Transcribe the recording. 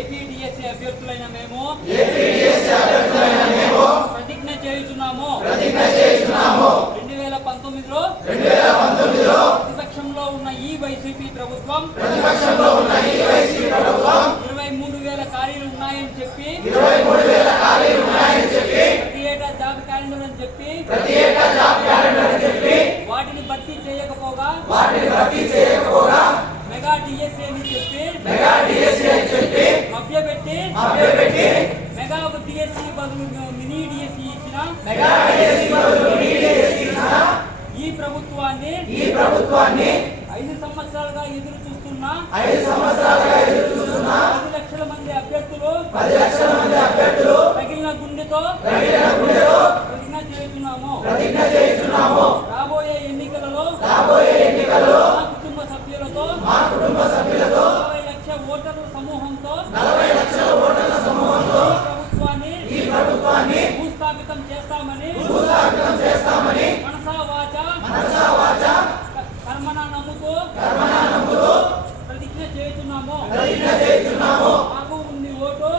APDSC అభ్యర్థులైన మేము ప్రతిజ్ఞ చేయుచున్నాము 2019లో ప్రతిపక్షంలో ఉన్న ఈ వైసీపీ ప్రభుత్వం 23,000 ఖాళీలు ఉన్నాయని చెప్పి ప్రతి ఏటా జాబ్ క్యాలెండర్ అని చెప్పి వాటిని భర్తీ చేయకపోగా మెగా డిఎస్సీ అని చెప్పి మభ్యపెట్టి మెగా డిఎస్సీ బదులు మినీ డిఎస్సీ ఇచ్చిన ఈ ప్రభుత్వాన్ని 5 సంవత్సరాలుగా ఎదురు చూస్తున్న 10 లక్షల మంది అభ్యర్థులు తగిలిన గుండెతో ప్రతిజ్ఞ చేస్తున్నాము. రాబోయే ఎన్నికలలో మా కుటుంబ సభ్యులతో 40 లక్షల ఓటర్ల సమూహంతో ఈ ప్రభుత్వాన్ని భూస్థాపితం చేస్తామని మనసా వాచా కర్మనా నమ్ముతూ ప్రతిజ్ఞ చేస్తున్నాము. మాకు ఉంది ఓటు